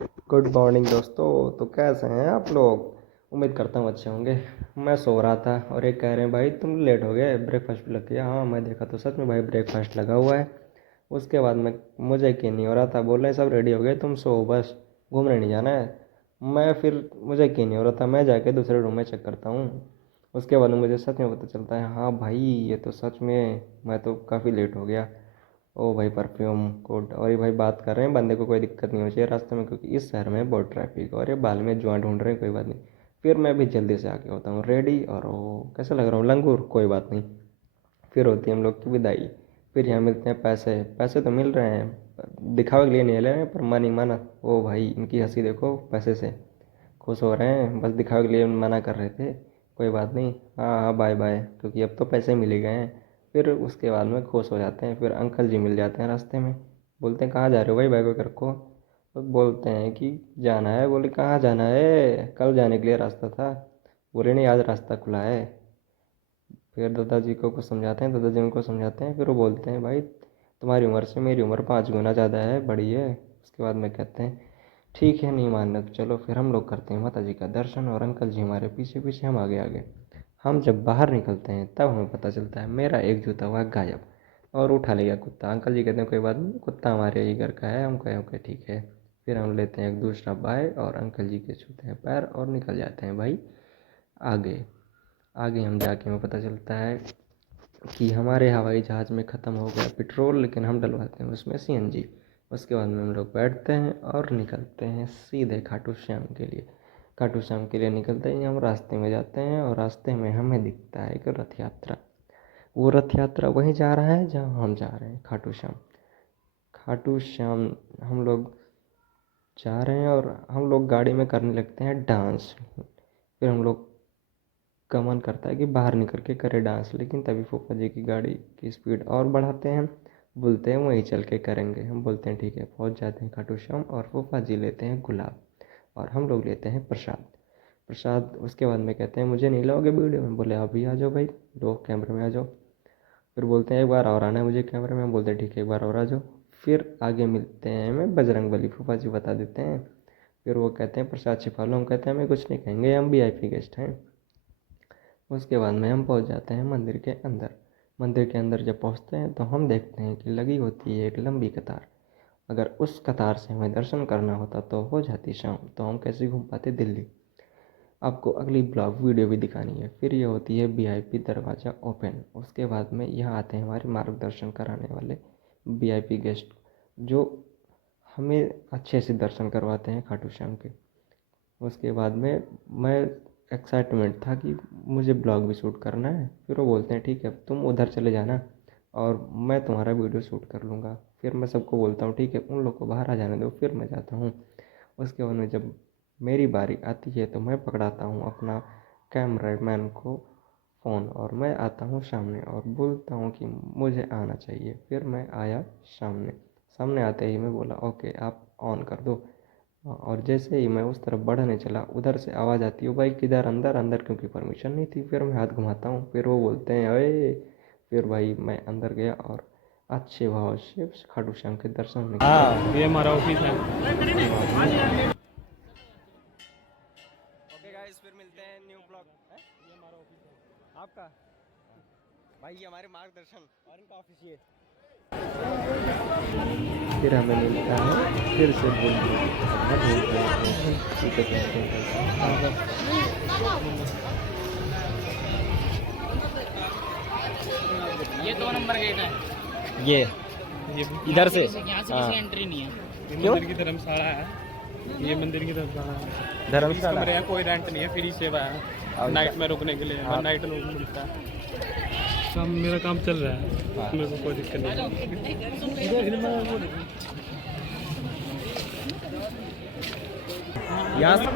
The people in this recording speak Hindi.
गुड मॉर्निंग दोस्तों। तो कैसे हैं आप लोग? उम्मीद करता हूँ अच्छे होंगे। मैं सो रहा था और एक कह रहे हैं भाई तुम लेट हो गए, ब्रेकफास्ट भी लग गया। हाँ मैं देखा तो सच में भाई ब्रेकफास्ट लगा हुआ है। उसके बाद में मुझे यकीन नहीं हो रहा था, बोल रहे सब रेडी हो गए तुम सो बस, घूमने नहीं जाना है। मैं फिर मुझे यकीन नहीं हो रहा था, मैं जाके दूसरे रूम में चेक करता हूँ। उसके बाद में मुझे सच में पता चलता है हाँ भाई ये तो सच में मैं तो काफ़ी लेट हो गया। ओ भाई परफ्यूम कोड और ये भाई बात कर रहे हैं, बंदे को कोई दिक्कत नहीं होनी चाहिए रास्ते में, क्योंकि इस शहर में बहुत ट्रैफिक है और ये बाल में जुआ ढूंढ रहे हैं, कोई बात नहीं। फिर मैं भी जल्दी से आके होता हूँ रेडी और ओ कैसा लग रहा हूँ लंगूर, कोई बात नहीं। फिर होती है हम लोग की विदाई। फिर यहाँ मिलते हैं पैसे, पैसे तो मिल रहे हैं दिखावे के लिए नहीं ले रहे हैं, पर मन ही माना। ओ भाई इनकी हंसी देखो, पैसे से खुश हो रहे हैं, बस दिखावे के लिए मना कर रहे थे। कोई बात नहीं, हाँ हाँ बाय बाय, क्योंकि अब तो पैसे मिल ही गए हैं। फिर उसके बाद में खुश हो जाते हैं। फिर अंकल जी मिल जाते हैं रास्ते में, बोलते हैं कहाँ जा रहे हो भाई, बैग वैग रखो। तो बोलते हैं कि जाना है। बोले कहाँ जाना है, कल जाने के लिए रास्ता था। बोले नहीं आज रास्ता खुला है। फिर दादाजी को कुछ समझाते हैं, दादाजी उनको समझाते हैं। फिर वो बोलते हैं भाई तुम्हारी उम्र से मेरी उम्र 5 गुना ज़्यादा है, बड़ी है। उसके बाद में कहते हैं ठीक है नहीं मानना तो चलो। फिर हम लोग करते हैं माता जी का दर्शन और अंकल जी हमारे पीछे पीछे, हम आगे आगे। हम जब बाहर निकलते हैं तब हमें पता चलता है मेरा एक जूता हुआ गायब और उठा लिया कुत्ता। अंकल जी कहते हैं कोई बात नहीं, कुत्ता हमारे ही घर का है। हम कहे ओके ठीक है। फिर हम लेते हैं एक दूसरा बाय और अंकल जी के छूते हैं पैर और निकल जाते हैं भाई आगे। आगे हम जाके हमें पता चलता है कि हमारे हवाई जहाज़ में ख़त्म हो गया पेट्रोल, लेकिन हम डलवाते हैं उसमें सीएनजी। उसके बाद में हम लोग बैठते हैं और निकलते हैं सीधे खाटू श्याम के लिए। खाटू श्याम के लिए निकलते ही हम रास्ते में जाते हैं और रास्ते में हमें दिखता है कि रथ यात्रा। वो रथ यात्रा वहीं जा रहा है जहाँ हम जा रहे हैं, खाटू श्याम। खाटू श्याम हम लोग जा रहे हैं और हम लोग गाड़ी में करने लगते हैं डांस। फिर हम लोग का मन करता है कि बाहर निकल के करे डांस, लेकिन तभी फूफा जी की गाड़ी की स्पीड और बढ़ाते हैं। बोलते हैं वहीं चल के करेंगे। हम बोलते हैं ठीक है। पहुंच जाते हैं खाटू श्याम और फूफा जी लेते हैं गुलाब और हम लोग लेते हैं प्रसाद। प्रसाद उसके बाद में कहते हैं मुझे नहीं लाओगे वीडियो में? बोले अभी आ जाओ भाई, लो कैमरे में आ जाओ। फिर बोलते हैं एक बार और आना है मुझे कैमरे में। हम बोलते हैं ठीक है एक बार और आ जाओ। फिर आगे मिलते हैं हमें बजरंगबली, फूफा जी बता देते हैं। फिर वो कहते हैं प्रसाद छिपा लो। हम कहते हैं हमें कुछ नहीं कहेंगे, हम वीआईपी गेस्ट हैं। उसके बाद में हम पहुंच जाते हैं मंदिर के अंदर। मंदिर के अंदर जब पहुंचते हैं तो हम देखते हैं कि लगी होती है एक लंबी कतार। अगर उस कतार से हमें दर्शन करना होता तो हो जाती शाम, तो हम कैसे घूम पाते दिल्ली। आपको अगली ब्लॉग वीडियो भी दिखानी है। फिर ये होती है वीआईपी दरवाज़ा ओपन। उसके बाद में यहाँ आते हैं हमारे मार्गदर्शन कराने वाले वीआईपी गेस्ट, जो हमें अच्छे से दर्शन करवाते हैं खाटू श्याम के। उसके बाद में मैं एक्साइटमेंट था कि मुझे ब्लॉग भी शूट करना है। फिर वो बोलते हैं ठीक है तुम उधर चले जाना और मैं तुम्हारा वीडियो शूट कर लूँगा। फिर मैं सबको बोलता हूँ ठीक है उन लोग को बाहर आ जाने दो, फिर मैं जाता हूँ। उसके बाद में जब मेरी बारी आती है तो मैं पकड़ाता हूँ अपना कैमरामैन को फ़ोन और मैं आता हूँ सामने और बोलता हूँ कि मुझे आना चाहिए। फिर मैं आया सामने। सामने आते ही मैं बोला ओके आप ऑन कर दो। और जैसे ही मैं उस तरफ बढ़ने चला उधर से आवाज़ आती है भाई किधर, अंदर अंदर, क्योंकि परमिशन नहीं थी। फिर मैं हाथ घुमाता हूँ, फिर वो बोलते हैं अरे। फिर भाई मैं अंदर गया और अच्छे भाव से खाटू श्याम के दर्शन होने के बाद हाँ ये हमारा ऑफिस है। ओके गाइस फिर मिलते हैं न्यू ब्लॉग। ये हमारा ऑफिस है आपका भाई, ये हमारे मार्गदर्शन और इनका ऑफिस ये। फिर हमें मिलता है फिर से ये 2 नंबर गेट है। ये ये इधर से यहाँ से हाँ। किसी एंट्री नहीं है। ये मंदिर की धर्मशाला है। ये मंदिर की धर्मशाला है। धर्मशाला कमरे हैं, कोई रेंट नहीं है, फ्री सेवा है नाइट में रुकने के लिए। हाँ। नाइट में मिलता है। काम मेरा काम चल रहा है, हाँ। मेरे को कोई दिक्कत नहीं। यहाँ से